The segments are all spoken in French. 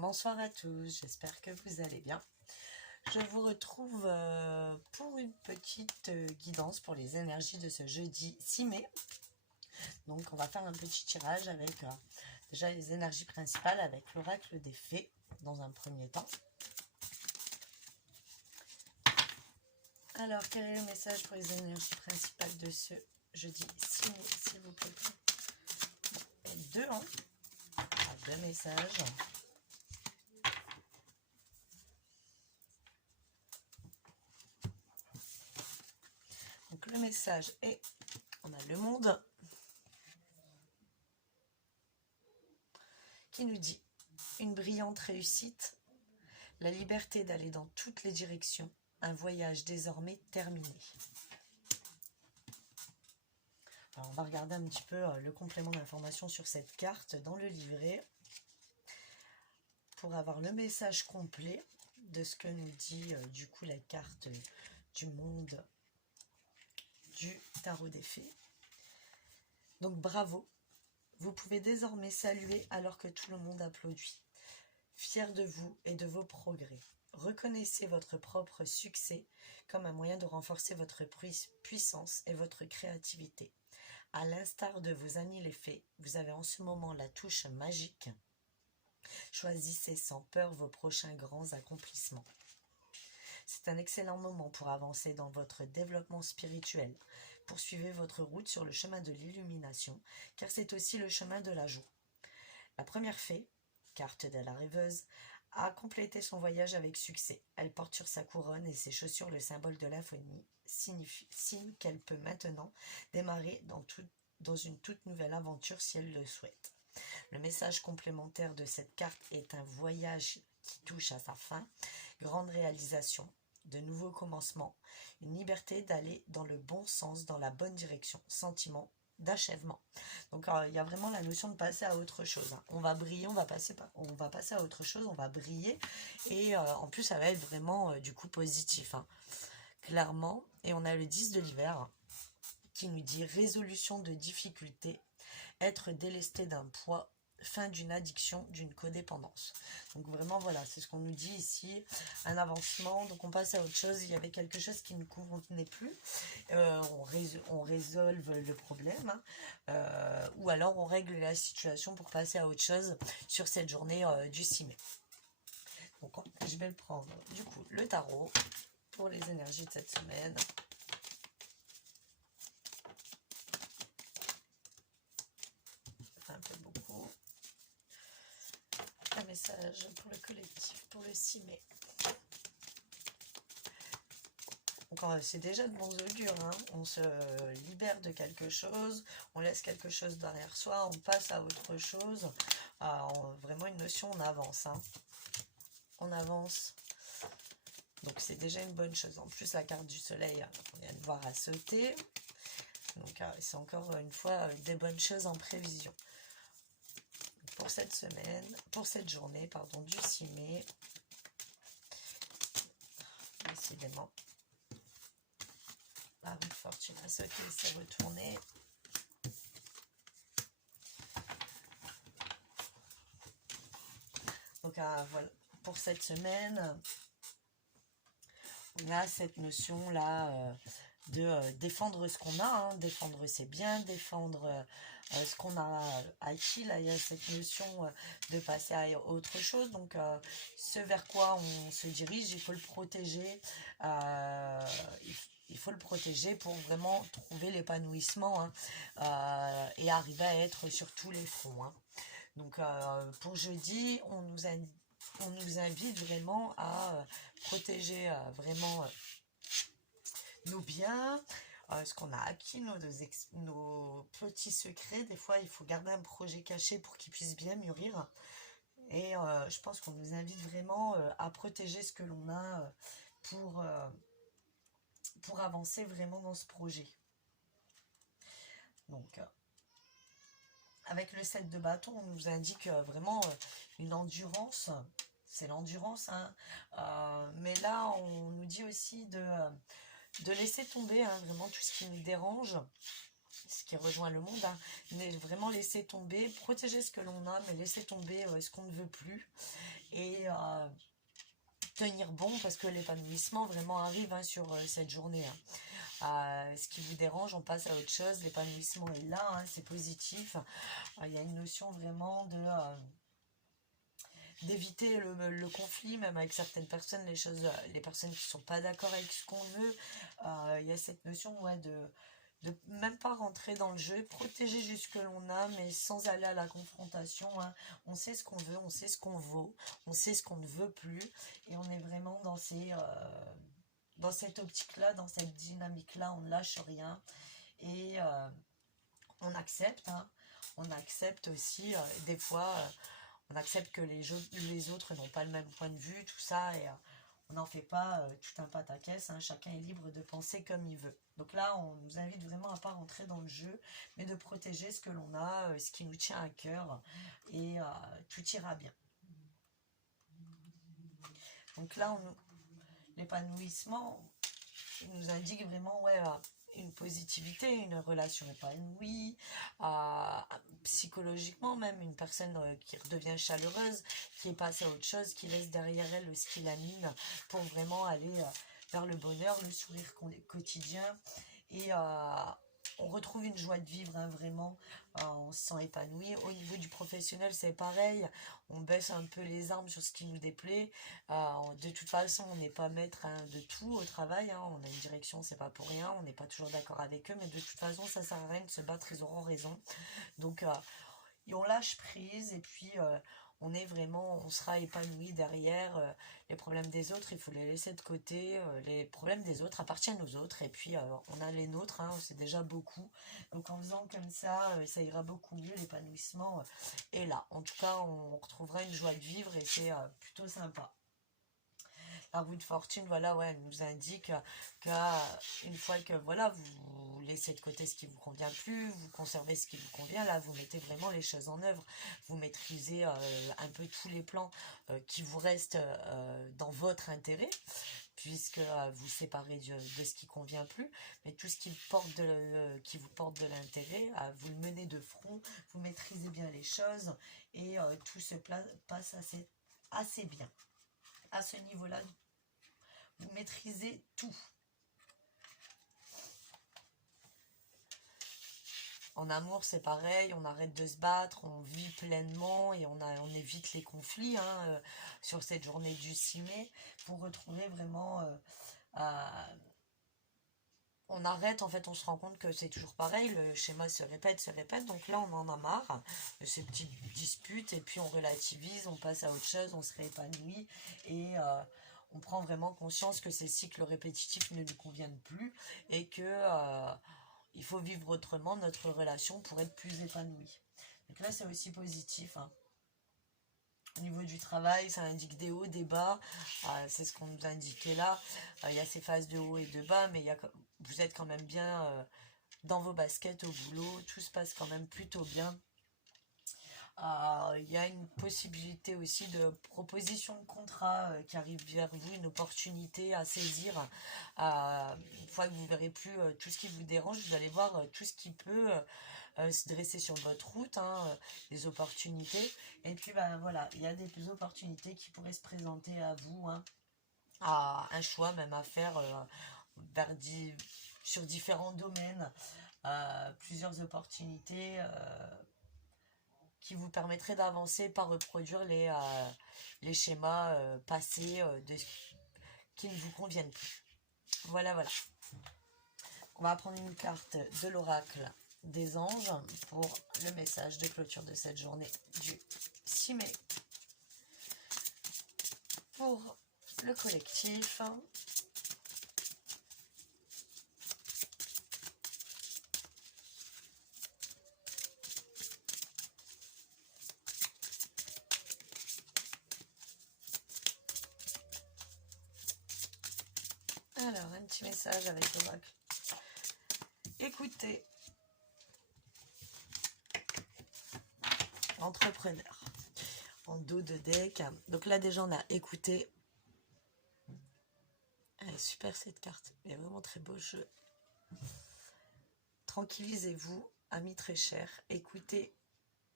Bonsoir à tous, j'espère que vous allez bien. Je vous retrouve pour une petite guidance pour les énergies de ce jeudi 6 mai. Donc on va faire un petit tirage avec déjà les énergies principales avec l'oracle des fées dans un premier temps. Alors quel est le message pour les énergies principales de ce jeudi 6 mai, s'il vous plaît? Deux, hein? Deux messages. Donc le message est, on a le monde qui nous dit une brillante réussite, la liberté d'aller dans toutes les directions, un voyage désormais terminé. Alors on va regarder un petit peu le complément d'information sur cette carte dans le livret pour avoir le message complet de ce que nous dit du coup la carte du monde du tarot des fées. Donc bravo, vous pouvez désormais saluer alors que tout le monde applaudit. Fier de vous et de vos progrès. Reconnaissez votre propre succès comme un moyen de renforcer votre puissance et votre créativité. À l'instar de vos amis les fées, vous avez en ce moment la touche magique. Choisissez sans peur vos prochains grands accomplissements. C'est un excellent moment pour avancer dans votre développement spirituel. Poursuivez votre route sur le chemin de l'illumination, car c'est aussi le chemin de la joie. La première fée, carte de la rêveuse, a complété son voyage avec succès. Elle porte sur sa couronne et ses chaussures le symbole de l'infini, signe qu'elle peut maintenant démarrer dans une toute nouvelle aventure si elle le souhaite. Le message complémentaire de cette carte est un voyage qui touche à sa fin, grande réalisation, de nouveaux commencements, une liberté d'aller dans le bon sens, dans la bonne direction, sentiment d'achèvement. Donc il y a vraiment la notion de passer à autre chose. On va briller, on va passer à autre chose, on va briller et en plus ça va être vraiment du coup positif, clairement. Et on a le 10 de l'hiver qui nous dit résolution de difficultés, être délesté d'un poids, fin d'une addiction, d'une codépendance. Donc vraiment voilà, c'est ce qu'on nous dit ici, un avancement, donc on passe à autre chose. Il y avait quelque chose qui ne nous convenait plus, on résolve le problème, ou alors on règle la situation pour passer à autre chose sur cette journée du 6 mai. Donc je vais le prendre du coup le tarot pour les énergies de cette semaine. Un peu beaucoup. Un message pour le collectif pour le 6 mai. Donc c'est déjà de bons augures, on se libère de quelque chose, on laisse quelque chose derrière soi, on passe à autre chose. Vraiment une notion, on avance. On avance. Donc c'est déjà une bonne chose. En plus la carte du soleil, on vient de voir à sauter. Donc c'est encore une fois des bonnes choses en prévision. Pour cette semaine, pour cette journée, pardon, du 6 mai. Décidément. La roue de fortune a sauté et s'est retournée. Donc voilà, pour cette semaine, on a cette notion-là de défendre ce qu'on a, défendre ses biens, défendre ce qu'on a acquis. Là, il y a cette notion de passer à autre chose. Donc, ce vers quoi on se dirige, il faut le protéger. Il faut le protéger pour vraiment trouver l'épanouissement et arriver à être sur tous les fronts. Donc, pour jeudi, on nous invite vraiment à protéger vraiment nos biens, ce qu'on a acquis, nos petits secrets. Des fois, il faut garder un projet caché pour qu'il puisse bien mûrir. Et je pense qu'on nous invite vraiment à protéger ce que l'on a pour avancer vraiment dans ce projet. Donc, avec le 7 de bâton, on nous indique vraiment une endurance. C'est l'endurance. Mais là, on nous dit aussi de laisser tomber vraiment tout ce qui nous dérange, ce qui rejoint le monde, mais vraiment laisser tomber, protéger ce que l'on a, mais laisser tomber ce qu'on ne veut plus. et tenir bon, parce que l'épanouissement vraiment arrive hein, sur cette journée. Ce qui vous dérange, on passe à autre chose. L'épanouissement est là, hein, c'est positif. Il y a une notion vraiment de d'éviter le conflit, même avec certaines personnes, les personnes qui ne sont pas d'accord avec ce qu'on veut. Il y a cette notion ouais, de même pas rentrer dans le jeu, protéger juste ce que l'on a, mais sans aller à la confrontation. Hein. On sait ce qu'on veut, on sait ce qu'on vaut, on sait ce qu'on ne veut plus, et on est vraiment dans cette optique-là, dans cette dynamique-là, on ne lâche rien, et on accepte, hein. On accepte aussi, des fois, on accepte que les autres n'ont pas le même point de vue, tout ça, et on n'en fait pas tout un pataquès, hein, chacun est libre de penser comme il veut. Donc là, on nous invite vraiment à ne pas rentrer dans le jeu, mais de protéger ce que l'on a, ce qui nous tient à cœur, et tout ira bien. Donc là, l'épanouissement nous indique vraiment ouais, une positivité, une relation épanouie, psychologiquement même, une personne qui redevient chaleureuse, qui est passée à autre chose, qui laisse derrière elle ce qui l'anime pour vraiment aller vers le bonheur, le sourire quotidien, et on retrouve une joie de vivre, hein, vraiment, on se sent épanoui. Au niveau du professionnel, c'est pareil, on baisse un peu les armes sur ce qui nous déplaît. De toute façon, on n'est pas maître hein, de tout au travail, hein. On a une direction, c'est pas pour rien, on n'est pas toujours d'accord avec eux, mais de toute façon, ça sert à rien de se battre, ils auront raison. Donc, et on lâche prise, et puis on sera épanoui derrière. Les problèmes des autres, il faut les laisser de côté. Les problèmes des autres appartiennent aux autres, et puis on a les nôtres, hein, c'est déjà beaucoup. Donc en faisant comme ça ira beaucoup mieux, l'épanouissement est là. En tout cas, on retrouvera une joie de vivre, et c'est plutôt sympa. La roue de fortune, voilà, ouais, elle nous indique qu'une fois que voilà, vous laissez de côté ce qui vous convient plus, vous conservez ce qui vous convient, là, vous mettez vraiment les choses en œuvre, vous maîtrisez un peu tous les plans qui vous restent dans votre intérêt, puisque vous séparez de ce qui convient plus, mais tout ce qui vous porte de l'intérêt, vous le menez de front, vous maîtrisez bien les choses, et tout se passe assez bien. À ce niveau-là, vous maîtrisez tout. En amour, c'est pareil, on arrête de se battre, on vit pleinement, et on évite les conflits hein, sur cette journée du 6 mai, pour retrouver vraiment... on arrête, en fait, on se rend compte que c'est toujours pareil, le schéma se répète, donc là on en a marre de ces petites disputes, et puis on relativise, on passe à autre chose, on se réépanouit, et on prend vraiment conscience que ces cycles répétitifs ne nous conviennent plus, et que il faut vivre autrement notre relation pour être plus épanouie. Donc là c'est aussi positif, hein. Au niveau du travail, ça indique des hauts, des bas, c'est ce qu'on nous indiquait là. Il y a ces phases de haut et de bas, mais vous êtes quand même bien dans vos baskets au boulot, tout se passe quand même plutôt bien. Il y a une possibilité aussi de proposition de contrat qui arrive vers vous, une opportunité à saisir. Une fois que vous verrez plus tout ce qui vous dérange, vous allez voir tout ce qui peut se dresser sur votre route, hein, des opportunités. Et puis voilà, il y a des opportunités qui pourraient se présenter à vous, hein, à un choix même à faire sur différents domaines, plusieurs opportunités qui vous permettraient d'avancer, pas reproduire les schémas passés qui ne vous conviennent plus. Voilà, voilà. On va prendre une carte de l'oracle des anges pour le message de clôture de cette journée du 6 mai. Pour le collectif, alors un petit message avec l'oracle. Écoutez, entrepreneur, en dos de deck. Donc là déjà on a écouté. Elle est super cette carte, elle est vraiment très beau jeu. Tranquillisez-vous, amis très chers, écoutez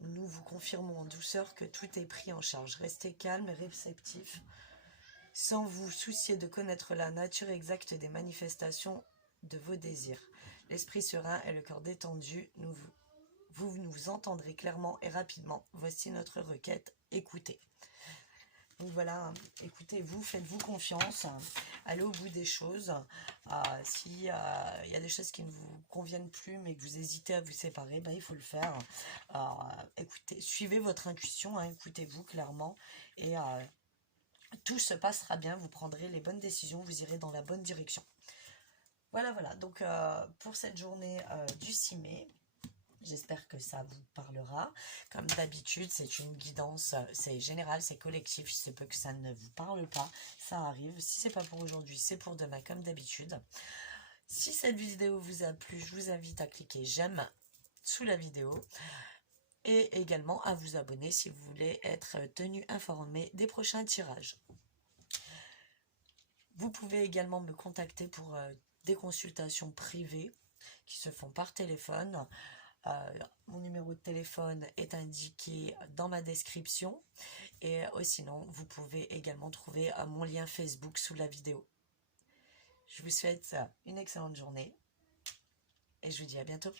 nous vous confirmons en douceur que tout est pris en charge. Restez calme et réceptif, sans vous soucier de connaître la nature exacte des manifestations de vos désirs. L'esprit serein et le cœur détendu, vous nous entendrez clairement et rapidement. Voici notre requête, écoutez. Donc voilà, écoutez-vous, faites-vous confiance, allez au bout des choses. S'il y a des choses qui ne vous conviennent plus mais que vous hésitez à vous séparer, il faut le faire. Écoutez, suivez votre intuition, écoutez-vous clairement et tout se passera bien, vous prendrez les bonnes décisions, vous irez dans la bonne direction. Voilà, donc pour cette journée du 6 mai, j'espère que ça vous parlera. Comme d'habitude, c'est une guidance, c'est général, c'est collectif. Il se peut que ça ne vous parle pas, ça arrive. Si c'est pas pour aujourd'hui, c'est pour demain, comme d'habitude. Si cette vidéo vous a plu, je vous invite à cliquer j'aime sous la vidéo et également à vous abonner si vous voulez être tenu informé des prochains tirages. Vous pouvez également me contacter pour des consultations privées qui se font par téléphone. Mon numéro de téléphone est indiqué dans ma description et sinon vous pouvez également trouver mon lien Facebook sous la vidéo. Je vous souhaite une excellente journée et je vous dis à bientôt.